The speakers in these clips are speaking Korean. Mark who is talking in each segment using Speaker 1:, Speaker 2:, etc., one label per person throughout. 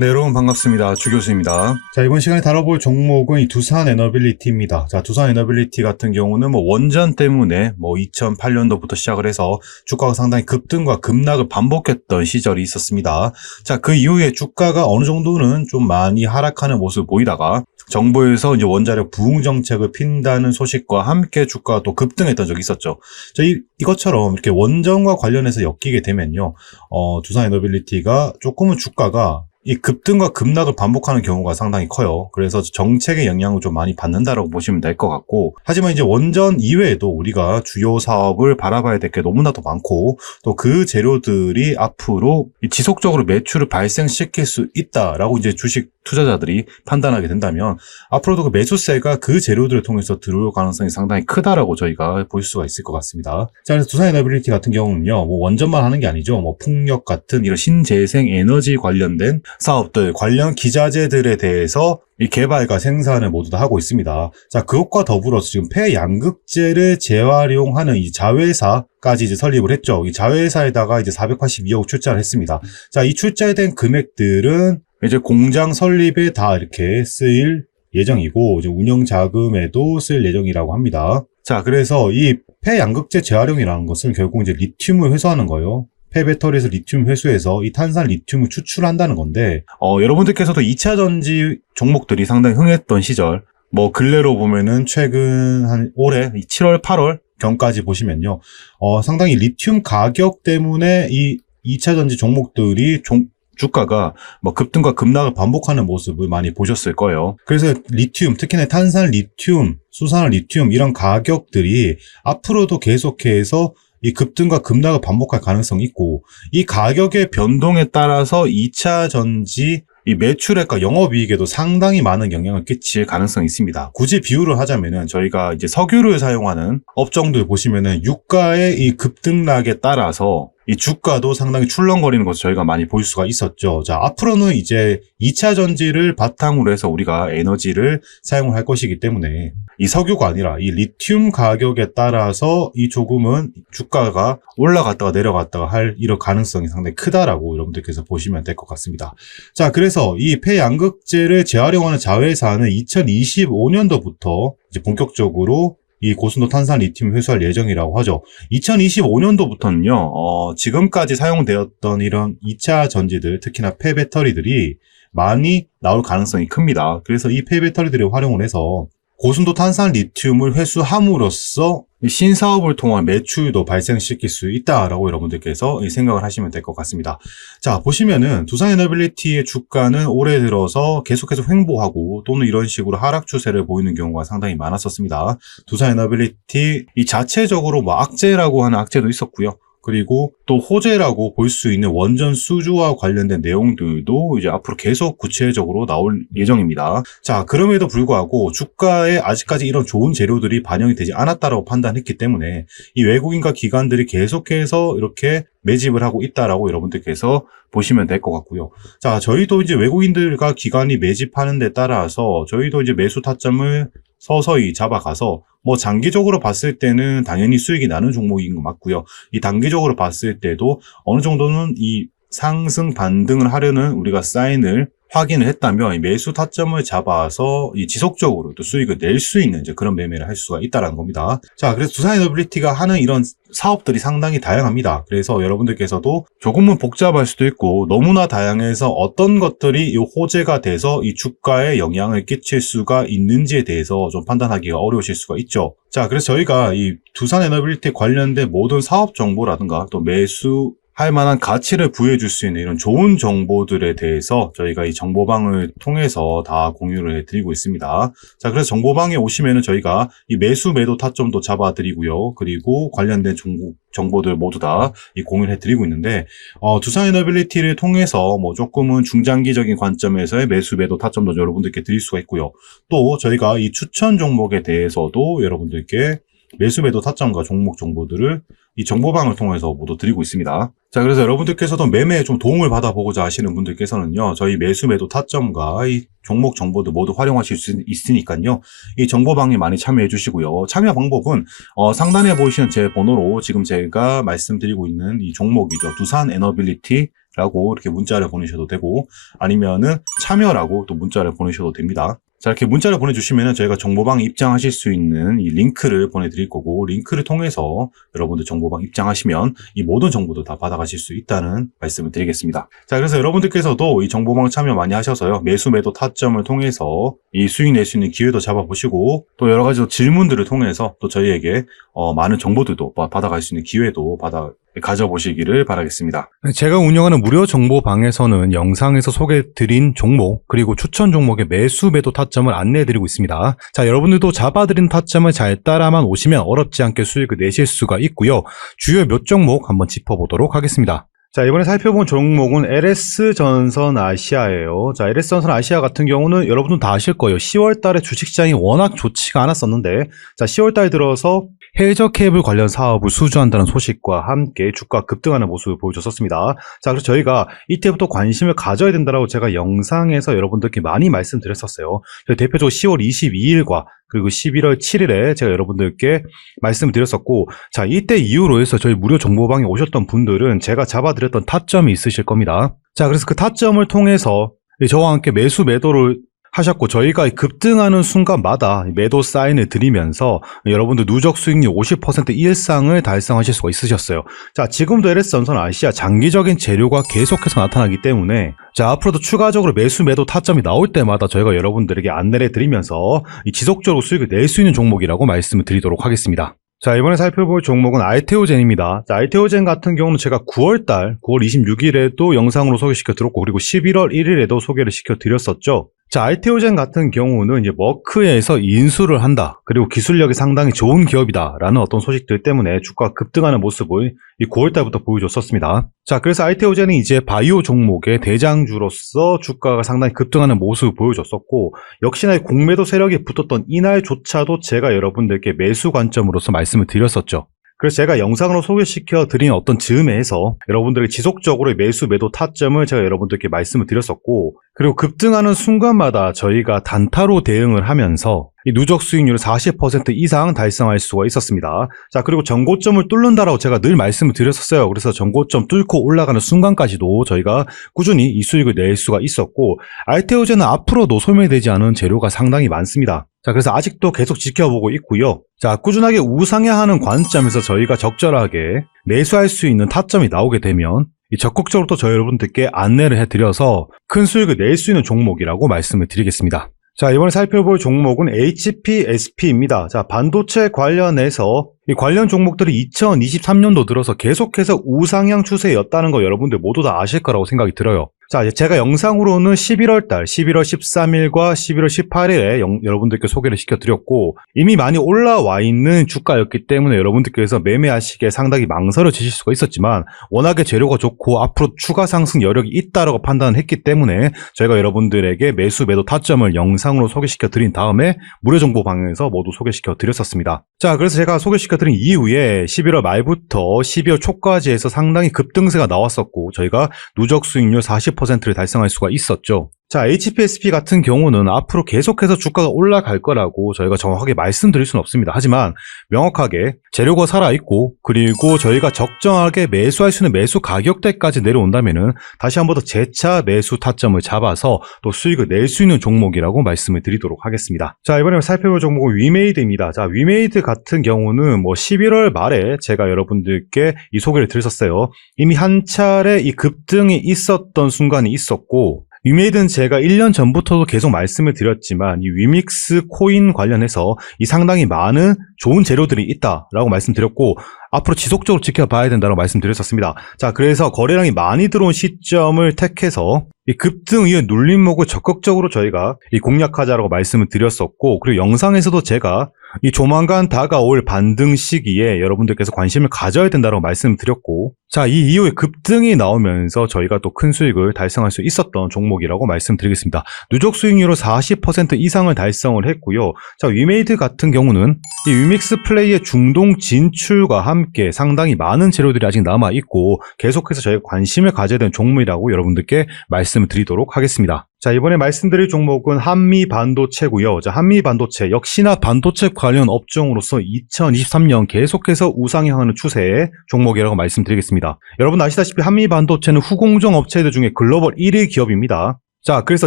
Speaker 1: 네, 여러분 반갑습니다. 주 교수입니다. 자, 이번 시간에 다뤄볼 종목은 이 두산 에너빌리티입니다. 자, 두산 에너빌리티 같은 경우는 뭐 원전 때문에 뭐 2008년도부터 시작을 해서 주가가 상당히 급등과 급락을 반복했던 시절이 있었습니다. 자, 그 이후에 주가가 어느 정도는 좀 많이 하락하는 모습을 보이다가 정부에서 이제 원자력 부흥 정책을 핀다는 소식과 함께 주가가 또 급등했던 적이 있었죠. 자, 이, 이것처럼 이렇게 원전과 관련해서 엮이게 되면요. 어, 두산 에너빌리티가 조금은 주가가 이 급등과 급락을 반복하는 경우가 상당히 커요. 그래서 정책의 영향을 좀 많이 받는다라고 보시면 될 것 같고, 하지만 이제 원전 이외에도 우리가 주요 사업을 바라봐야 될 게 너무나도 많고, 또 그 재료들이 앞으로 지속적으로 매출을 발생시킬 수 있다라고 이제 주식 투자자들이 판단하게 된다면, 앞으로도 그 매수세가 그 재료들을 통해서 들어올 가능성이 상당히 크다라고 저희가 볼 수가 있을 것 같습니다. 자, 그래서 두산 에너빌리티 같은 경우는요, 뭐 원전만 하는 게 아니죠. 뭐 풍력 같은 이런 신재생 에너지 관련된 사업들, 관련 기자재들에 대해서 이 개발과 생산을 모두 다 하고 있습니다. 자, 그것과 더불어서 지금 폐양극재를 재활용하는 이 자회사까지 이제 설립을 했죠. 이 자회사에다가 이제 482억 출자를 했습니다. 자, 이 출자된 금액들은 이제 공장 설립에 다 이렇게 쓰일 예정이고, 운영 자금에도 쓸 예정이라고 합니다. 자, 그래서 이 폐양극재 재활용이라는 것은 결국 이제 리튬을 회수하는 거예요. 폐배터리에서 리튬 회수해서 이 탄산 리튬을 추출한다는 건데 어, 여러분들께서도 2차 전지 종목들이 상당히 흥했던 시절 뭐 근래로 보면은 최근 한 올해 7월 8월 경까지 보시면요 어, 상당히 리튬 가격 때문에 이 2차 전지 종목들이 종, 주가가 뭐 급등과 급락을 반복하는 모습을 많이 보셨을 거예요. 그래서 리튬, 특히나 탄산 리튬, 수산화 리튬 이런 가격들이 앞으로도 계속해서 이 급등과 급락을 반복할 가능성이 있고 이 가격의 변동에 따라서 2차 전지 이 매출액과 영업이익에도 상당히 많은 영향을 끼칠 가능성이 있습니다. 굳이 비유를 하자면은 저희가 이제 석유를 사용하는 업종들 보시면은 유가의 이 급등락에 따라서 이 주가도 상당히 출렁거리는 것을 저희가 많이 볼 수가 있었죠. 자, 앞으로는 이제 2차 전지를 바탕으로 해서 우리가 에너지를 사용을 할 것이기 때문에 이 석유가 아니라 이 리튬 가격에 따라서 이 조금은 주가가 올라갔다가 내려갔다가 할 이런 가능성이 상당히 크다라고 여러분들께서 보시면 될 것 같습니다. 자, 그래서 이 폐양극재를 재활용하는 자회사는 2025년도부터 이제 본격적으로 이 고순도 탄산 리튬 회수할 예정이라고 하죠. 2025년도부터는요, 어, 지금까지 사용되었던 이런 2차 전지들, 특히나 폐 배터리들이 많이 나올 가능성이 큽니다. 그래서 이 폐 배터리들을 활용을 해서 고순도 탄산 리튬을 회수함으로써 신사업을 통한 매출도 발생시킬 수 있다라고 여러분들께서 생각을 하시면 될 것 같습니다. 자, 보시면은 두산 에너빌리티의 주가는 올해 들어서 계속해서 횡보하고 또는 이런 식으로 하락 추세를 보이는 경우가 상당히 많았었습니다. 두산 에너빌리티 이 자체적으로 뭐 악재라고 하는 악재도 있었고요. 그리고 또 호재라고 볼 수 있는 원전 수주와 관련된 내용들도 이제 앞으로 계속 구체적으로 나올 예정입니다. 자, 그럼에도 불구하고 주가에 아직까지 이런 좋은 재료들이 반영이 되지 않았다라고 판단했기 때문에 이 외국인과 기관들이 계속해서 이렇게 매집을 하고 있다라고 여러분들께서 보시면 될 것 같고요. 자, 저희도 이제 외국인들과 기관이 매집하는 데 따라서 저희도 이제 매수 타점을 서서히 잡아가서 뭐 장기적으로 봤을 때는 당연히 수익이 나는 종목인 거 맞고요. 이 단기적으로 봤을 때도 어느 정도는 이 상승 반등을 하려는 우리가 사인을 확인을 했다면 매수 타점을 잡아서 이 지속적으로 또 수익을 낼 수 있는 그런 매매를 할 수가 있다는 겁니다. 자, 그래서 두산 에너빌리티가 하는 이런 사업들이 상당히 다양합니다. 그래서 여러분들께서도 조금은 복잡할 수도 있고 너무나 다양해서 어떤 것들이 이 호재가 돼서 이 주가에 영향을 끼칠 수가 있는지에 대해서 좀 판단하기가 어려우실 수가 있죠. 자, 그래서 저희가 이 두산 에너빌리티 관련된 모든 사업 정보라든가 또 매수 할 만한 가치를 부여해 줄 수 있는 이런 좋은 정보들에 대해서 저희가 이 정보방을 통해서 다 공유를 해드리고 있습니다. 자, 그래서 정보방에 오시면은 저희가 이 매수 매도 타점도 잡아드리고요. 그리고 관련된 정보, 정보들 모두 다 이 공유를 해드리고 있는데, 어, 두산 에너빌리티를 통해서 뭐 조금은 중장기적인 관점에서의 매수 매도 타점도 여러분들께 드릴 수가 있고요. 또 저희가 이 추천 종목에 대해서도 여러분들께 매수 매도 타점과 종목 정보들을 이 정보방을 통해서 모두 드리고 있습니다. 자, 그래서 여러분들께서도 매매에 좀 도움을 받아보고자 하시는 분들께서는요, 저희 매수 매도 타점과 이 종목 정보도 모두 활용하실 수 있으니까요, 이 정보방에 많이 참여해 주시고요. 참여 방법은 어, 상단에 보이시는 제 번호로 지금 제가 말씀드리고 있는 이 종목이죠. 두산 에너빌리티 라고 이렇게 문자를 보내셔도 되고 아니면은 참여라고 또 문자를 보내셔도 됩니다. 자, 이렇게 문자를 보내주시면은 저희가 정보방에 입장하실 수 있는 이 링크를 보내드릴 거고, 링크를 통해서 여러분들 정보방 입장하시면 이 모든 정보도 다 받아가실 수 있다는 말씀을 드리겠습니다. 자, 그래서 여러분들께서도 이 정보방 참여 많이 하셔서요, 매수, 매도 타점을 통해서 이 수익 낼 수 있는 기회도 잡아보시고, 또 여러 가지 질문들을 통해서 또 저희에게 어, 많은 정보들도 받아갈 수 있는 기회도 받아 가져보시기를 바라겠습니다.
Speaker 2: 제가 운영하는 무료 정보방에서는 영상에서 소개해드린 종목 그리고 추천 종목의 매수 매도 타점을 안내해드리고 있습니다. 자 여러분들도 잡아드린 타점을 잘 따라만 오시면 어렵지 않게 수익을 내실 수가 있고요. 주요 몇 종목 한번 짚어보도록 하겠습니다. 자, 이번에 살펴본 종목은 LS전선 아시아예요. 자, LS전선 아시아 같은 경우는 여러분들 다 아실 거예요. 10월 달에 주식 시장이 워낙 좋지가 않았었는데, 자, 10월 달 들어서 해저 케이블 관련 사업을 수주한다는 소식과 함께 주가 급등하는 모습을 보여줬었습니다. 자, 그래서 저희가 이때부터 관심을 가져야 된다라고 제가 영상에서 여러분들께 많이 말씀드렸었어요. 대표적으로 10월 22일과 그리고 11월 7일에 제가 여러분들께 말씀을 드렸었고, 자, 이때 이후로 해서 저희 무료 정보방에 오셨던 분들은 제가 잡아드렸던 타점이 있으실 겁니다. 자, 그래서 그 타점을 통해서 저와 함께 매수 매도를 하셨고 저희가 급등하는 순간마다 매도 사인을 드리면서 여러분들 누적 수익률 50% 일상을 달성하실 수가 있으셨어요. 자, 지금도 LS전선 아시아 장기적인 재료가 계속해서 나타나기 때문에 자, 앞으로도 추가적으로 매수 매도 타점이 나올 때마다 저희가 여러분들에게 안내를 드리면서 지속적으로 수익을 낼 수 있는 종목이라고 말씀을 드리도록 하겠습니다. 자, 이번에 살펴볼 종목은 알테오젠입니다. 자, 알테오젠 같은 경우는 제가 9월달, 9월 26일에도 영상으로 소개시켜 드렸고, 그리고 11월 1일에도 소개를 시켜 드렸었죠. 자, 알테오젠 같은 경우는 이제 머크에서 인수를 한다. 그리고 기술력이 상당히 좋은 기업이다. 라는 어떤 소식들 때문에 주가 급등하는 모습을 이 9월 달부터 보여줬었습니다. 자, 그래서 알테오젠이 이제 바이오 종목의 대장주로서 주가가 상당히 급등하는 모습을 보여줬었고, 역시나 공매도 세력이 붙었던 이날조차도 제가 여러분들께 매수 관점으로서 말씀을 드렸었죠. 그래서 제가 영상으로 소개시켜 드린 어떤 즈음에서 여러분들이 지속적으로 매수 매도 타점을 제가 여러분들께 말씀을 드렸었고 그리고 급등하는 순간마다 저희가 단타로 대응을 하면서 이 누적 수익률을 40% 이상 달성할 수가 있었습니다. 자, 그리고 전고점을 뚫는다라고 제가 늘 말씀을 드렸었어요. 그래서 전고점 뚫고 올라가는 순간까지도 저희가 꾸준히 이 수익을 낼 수가 있었고, 알테오제는 앞으로도 소멸되지 않은 재료가 상당히 많습니다. 자, 그래서 아직도 계속 지켜보고 있고요. 자, 꾸준하게 우상향하는 관점에서 저희가 적절하게 매수할 수 있는 타점이 나오게 되면 적극적으로 또 저희 여러분들께 안내를 해드려서 큰 수익을 낼 수 있는 종목이라고 말씀을 드리겠습니다. 자, 이번에 살펴볼 종목은 HPSP입니다. 자, 반도체 관련해서 이 관련 종목들이 2023년도 들어서 계속해서 우상향 추세였다는 거 여러분들 모두 다 아실 거라고 생각이 들어요. 자, 제가 영상으로는 11월 달, 11월 13일과 11월 18일에 영, 여러분들께 소개를 시켜드렸고, 이미 많이 올라와 있는 주가였기 때문에 여러분들께서 매매하시기에 상당히 망설여지실 수가 있었지만, 워낙에 재료가 좋고 앞으로 추가 상승 여력이 있다라고 판단을 했기 때문에 저희가 여러분들에게 매수, 매도 타점을 영상으로 소개시켜드린 다음에 무료 정보 방에서 모두 소개시켜드렸었습니다. 자, 그래서 제가 소개시켜드린 이후에 11월 말부터 12월 초까지 해서 상당히 급등세가 나왔었고, 저희가 누적 수익률 40% 40%를 달성할 수가 있었죠. 자, HPSP 같은 경우는 앞으로 계속해서 주가가 올라갈 거라고 저희가 정확하게 말씀드릴 수는 없습니다. 하지만 명확하게 재료가 살아있고 그리고 저희가 적정하게 매수할 수 있는 매수 가격대까지 내려온다면은 다시 한 번 더 재차 매수 타점을 잡아서 또 수익을 낼 수 있는 종목이라고 말씀을 드리도록 하겠습니다. 자, 이번에 살펴볼 종목은 위메이드입니다. 자, 위메이드 같은 경우는 뭐 11월 말에 제가 여러분들께 이 소개를 드렸었어요. 이미 한 차례 이 급등이 있었던 순간이 있었고 위메이드는 제가 1년 전부터도 계속 말씀을 드렸지만 이 위믹스 코인 관련해서 이 상당히 많은 좋은 재료들이 있다라고 말씀드렸고 앞으로 지속적으로 지켜봐야 된다고 말씀드렸었습니다. 자, 그래서 거래량이 많이 들어온 시점을 택해서 이 급등 위에 눌림목을 적극적으로 저희가 이 공략하자라고 말씀을 드렸었고 그리고 영상에서도 제가 이 조만간 다가올 반등 시기에 여러분들께서 관심을 가져야 된다고 말씀드렸고 자, 이 이후에 급등이 나오면서 저희가 또 큰 수익을 달성할 수 있었던 종목이라고 말씀드리겠습니다. 누적 수익률로 40% 이상을 달성을 했고요. 자, 위메이드 같은 경우는 이 위믹스 플레이의 중동 진출과 함께 함께 상당히 많은 재료들이 아직 남아 있고 계속해서 저희가 관심을 가져야 되는 종목이라고 여러분들께 말씀을 드리도록 하겠습니다. 자, 이번에 말씀드릴 종목은 한미 반도체고요. 자, 한미 반도체 역시나 반도체 관련 업종으로서 2023년 계속해서 우상향하는 추세의 종목이라고 말씀드리겠습니다. 여러분 아시다시피 한미 반도체는 후공정 업체들 중에 글로벌 1위 기업입니다. 자, 그래서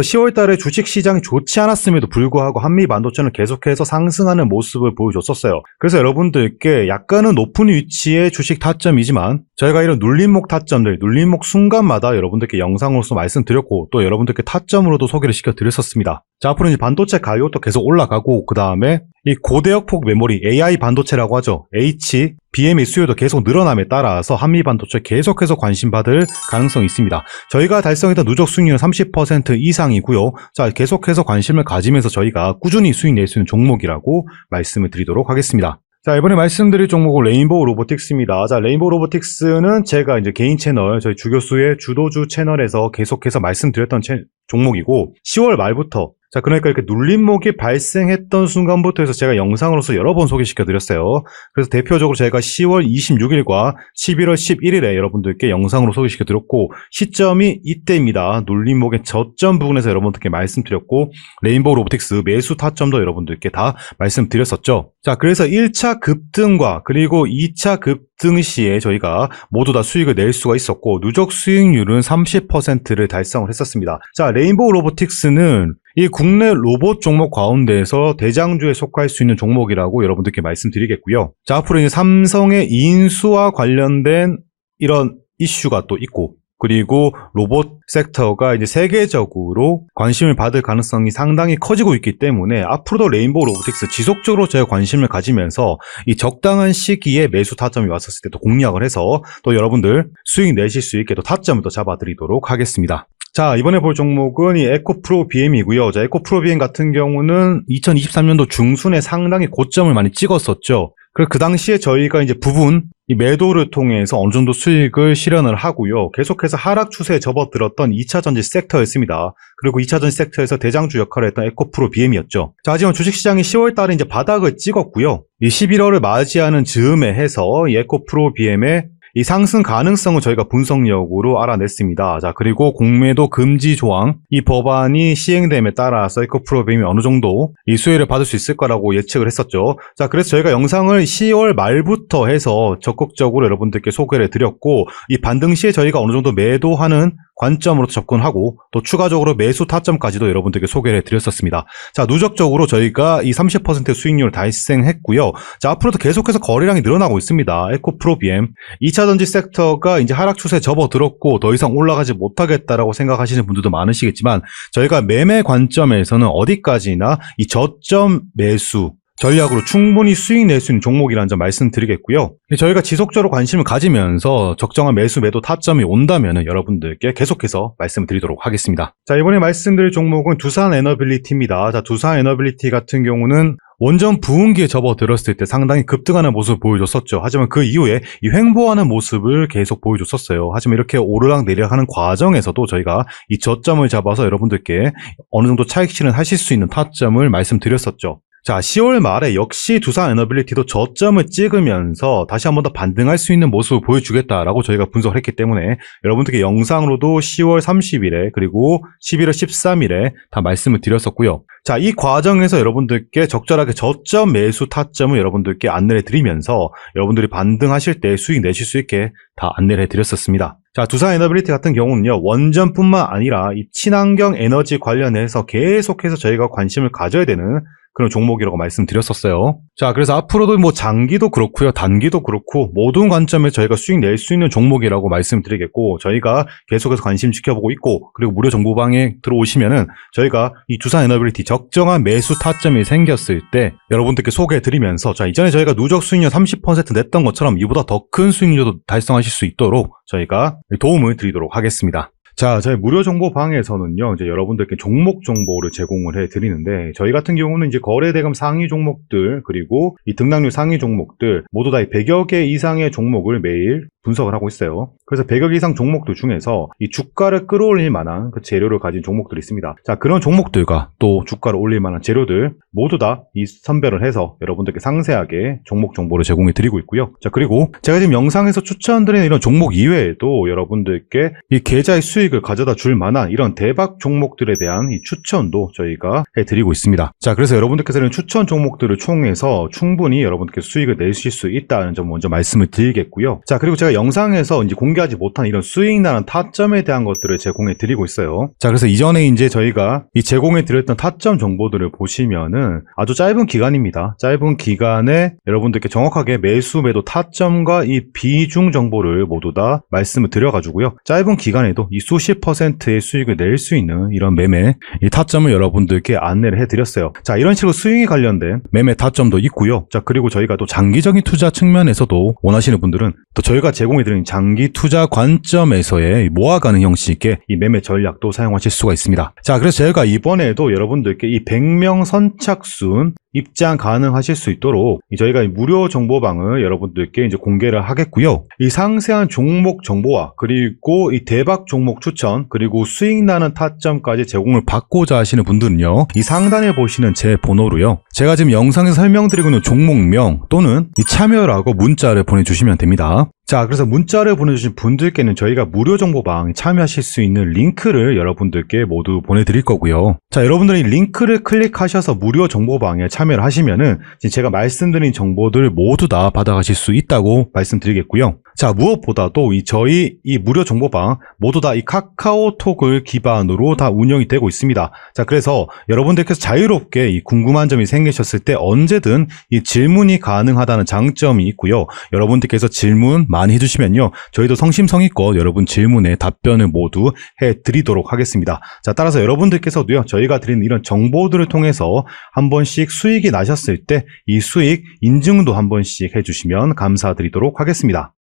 Speaker 2: 10월 달에 주식 시장이 좋지 않았음에도 불구하고 한미 반도체는 계속해서 상승하는 모습을 보여줬었어요. 그래서 여러분들께 약간은 높은 위치의 주식 타점이지만 저희가 이런 눌림목 타점들, 눌림목 순간마다 여러분들께 영상으로서 말씀드렸고 또 여러분들께 타점으로도 소개를 시켜드렸었습니다. 자, 앞으로 이제 반도체 가격도 계속 올라가고 그 다음에 이 고대역폭 메모리 AI 반도체라고 하죠. H, BM의 수요도 계속 늘어남에 따라서 한미 반도체 계속해서 관심받을 가능성이 있습니다. 저희가 달성했던 누적 수익률은 30% 이상이고요. 자, 계속해서 관심을 가지면서 저희가 꾸준히 수익 낼 수 있는 종목이라고 말씀을 드리도록 하겠습니다. 자, 이번에 말씀드릴 종목은 레인보우 로보틱스입니다. 자, 레인보우 로보틱스는 제가 이제 개인 채널, 저희 주교수의 주도주 채널에서 계속해서 말씀드렸던 채- 종목이고, 10월 말부터 자, 그러니까 이렇게 눌림목이 발생했던 순간부터 해서 제가 영상으로서 여러 번 소개시켜 드렸어요. 그래서 대표적으로 제가 10월 26일과 11월 11일에 여러분들께 영상으로 소개시켜 드렸고, 시점이 이때입니다. 눌림목의 저점 부분에서 여러분들께 말씀드렸고, 레인보우 로보틱스 매수 타점도 여러분들께 다 말씀드렸었죠. 자, 그래서 1차 급등과 그리고 2차 급등 시에 저희가 모두 다 수익을 낼 수가 있었고, 누적 수익률은 30%를 달성을 했었습니다. 자, 레인보우 로보틱스는 이 국내 로봇 종목 가운데에서 대장주에 속할 수 있는 종목이라고 여러분들께 말씀드리겠고요. 자, 앞으로 이제 삼성의 인수와 관련된 이런 이슈가 또 있고, 그리고 로봇 섹터가 이제 세계적으로 관심을 받을 가능성이 상당히 커지고 있기 때문에 앞으로도 레인보우 로보틱스 지속적으로 저희가 관심을 가지면서 이 적당한 시기에 매수 타점이 왔었을 때 또 공략을 해서 또 여러분들 수익 내실 수 있게 또 타점을 또 잡아드리도록 하겠습니다. 자, 이번에 볼 종목은 이 에코프로 BM이고요. 자, 에코프로 BM 같은 경우는 2023년도 중순에 상당히 고점을 많이 찍었었죠. 그리고 그 당시에 저희가 이제 부분 이 매도를 통해서 어느 정도 수익을 실현을 하고요. 계속해서 하락 추세에 접어들었던 2차 전지 섹터였습니다. 그리고 2차 전지 섹터에서 대장주 역할을 했던 에코프로 BM이었죠. 자, 하지만 주식시장이 10월 달에 이제 바닥을 찍었고요. 이 11월을 맞이하는 즈음에 해서 이 에코프로 BM의 이 상승 가능성을 저희가 분석력으로 알아냈습니다. 자, 그리고 공매도 금지 조항, 이 법안이 시행됨에 따라서 에코프로빔이 어느 정도 이 수혜를 받을 수 있을 거라고 예측을 했었죠. 자, 그래서 저희가 영상을 10월 말부터 해서 적극적으로 여러분들께 소개를 드렸고, 이 반등 시에 저희가 어느 정도 매도하는 관점으로 접근하고, 또 추가적으로 매수 타점까지도 여러분들께 소개를 드렸었습니다. 자, 누적적으로 저희가 이 30% 수익률을 달성했고요. 자, 앞으로도 계속해서 거래량이 늘어나고 있습니다. 에코프로비엠. 2차 전지 섹터가 이제 하락 추세에 접어들었고 더 이상 올라가지 못하겠다라고 생각하시는 분들도 많으시겠지만 저희가 매매 관점에서는 어디까지나 이 저점 매수 전략으로 충분히 수익 낼 수 있는 종목이라는 점 말씀드리겠고요. 저희가 지속적으로 관심을 가지면서 적정한 매수 매도 타점이 온다면 여러분들께 계속해서 말씀드리도록 하겠습니다. 자, 이번에 말씀드릴 종목은 두산 에너빌리티입니다. 자, 두산 에너빌리티 같은 경우는 원전 부흥기에 접어들었을 때 상당히 급등하는 모습을 보여줬었죠. 하지만 그 이후에 이 횡보하는 모습을 계속 보여줬었어요. 하지만 이렇게 오르락 내리락 하는 과정에서도 저희가 이 저점을 잡아서 여러분들께 어느 정도 차익 실현 하실 수 있는 타점을 말씀드렸었죠. 자, 10월 말에 역시 두산 에너빌리티도 저점을 찍으면서 다시 한 번 더 반등할 수 있는 모습을 보여주겠다라고 저희가 분석을 했기 때문에 여러분들께 영상으로도 10월 30일에 그리고 11월 13일에 다 말씀을 드렸었고요. 자, 이 과정에서 여러분들께 적절하게 저점 매수 타점을 여러분들께 안내를 드리면서 여러분들이 반등하실 때 수익 내실 수 있게 다 안내를 해드렸었습니다. 자, 두산 에너빌리티 같은 경우는요, 원전뿐만 아니라 이 친환경 에너지 관련해서 계속해서 저희가 관심을 가져야 되는 그런 종목이라고 말씀드렸었어요. 자, 그래서 앞으로도 뭐 장기도 그렇고요, 단기도 그렇고 모든 관점에 저희가 수익 낼 수 있는 종목이라고 말씀드리겠고 저희가 계속해서 관심 지켜보고 있고 그리고 무료 정보방에 들어오시면은 저희가 이 두산 에너빌리티 적정한 매수 타점이 생겼을 때 여러분들께 소개해 드리면서 자 이전에 저희가 누적 수익률 30% 냈던 것처럼 이보다 더 큰 수익률도 달성하실 수 있도록 저희가 도움을 드리도록 하겠습니다. 자, 저희 무료 정보 방에서는요, 이제 여러분들께 종목 정보를 제공을 해 드리는데, 저희 같은 경우는 이제 거래 대금 상위 종목들, 그리고 이 등락률 상위 종목들, 모두 다 100여 개 이상의 종목을 매일 분석을 하고 있어요. 그래서 100억 이상 종목들 중에서 이 주가를 끌어올릴 만한 그 재료를 가진 종목들이 있습니다. 자, 그런 종목들과 또 주가를 올릴 만한 재료들 모두 다 이 선별을 해서 여러분들께 상세하게 종목 정보를 제공해 드리고 있고요. 자, 그리고 제가 지금 영상에서 추천드리는 이런 종목 이외에도 여러분들께 이 계좌의 수익을 가져다 줄 만한 이런 대박 종목들에 대한 이 추천도 저희가 해 드리고 있습니다. 자, 그래서 여러분들께서는 추천 종목들을 총해서 충분히 여러분께 수익을 내실 수 있다는 점 먼저 말씀을 드리겠고요. 자, 그리고 제가 영상에서 이제 공개하지 못한 이런 수익 나는 타점에 대한 것들을 제공해 드리고 있어요. 자, 그래서 이전에 이제 저희가 이 제공해 드렸던 타점 정보들을 보시면은 아주 짧은 기간입니다. 짧은 기간에 여러분들께 정확하게 매수 매도 타점과 이 비중 정보를 모두 다 말씀을 드려가지고요. 짧은 기간에도 이 수십 퍼센트의 수익을 낼 수 있는 이런 매매 이 타점을 여러분들께 안내를 해드렸어요. 자, 이런 식으로 수익이 관련된 매매 타점도 있고요. 자, 그리고 저희가 또 장기적인 투자 측면에서도 원하시는 분들은 또 저희가 제 공해드리는 장기 투자 관점에서의 모아가는 형식의 이 매매 전략도 사용하실 수가 있습니다. 자, 그래서 저희가 이번에도 여러분들께 이 100명 선착순 입장 가능하실 수 있도록 이 저희가 이 무료 정보방을 여러분들께 이제 공개를 하겠고요. 이 상세한 종목 정보와 그리고 이 대박 종목 추천 그리고 수익 나는 타점까지 제공을 받고자 하시는 분들은요. 이 상단에 보시는 제 번호로요. 제가 지금 영상에서 설명드리고 있는 종목명 또는 이 참여라고 문자를 보내주시면 됩니다. 자, 그래서 문자를 보내주신 분들께는 저희가 무료 정보방 참여하실 수 있는 링크를 여러분들께 모두 보내드릴 거고요. 자, 여러분들이 링크를 클릭하셔서 무료 정보방에 참여 를 하시면은 제가 말씀드린 정보들 모두 다 받아가실 수 있다고 말씀드리겠고요. 자, 무엇보다도 이 저희 이 무료 정보방 모두 다 이 카카오톡을 기반으로 다 운영이 되고 있습니다. 자, 그래서 여러분들께서 자유롭게 이 궁금한 점이 생기셨을 때 언제든 이 질문이 가능하다는 장점이 있고요. 여러분들께서 질문 많이 해주시면요. 저희도 성심성의껏 여러분 질문에 답변을 모두 해드리도록 하겠습니다. 자, 따라서 여러분들께서도요. 저희가 드리는 이런 정보들을 통해서 한 번씩 수익이 나셨을 때 이 수익 인증도 한 번씩 해주시면 감사드리도록 하겠습니다.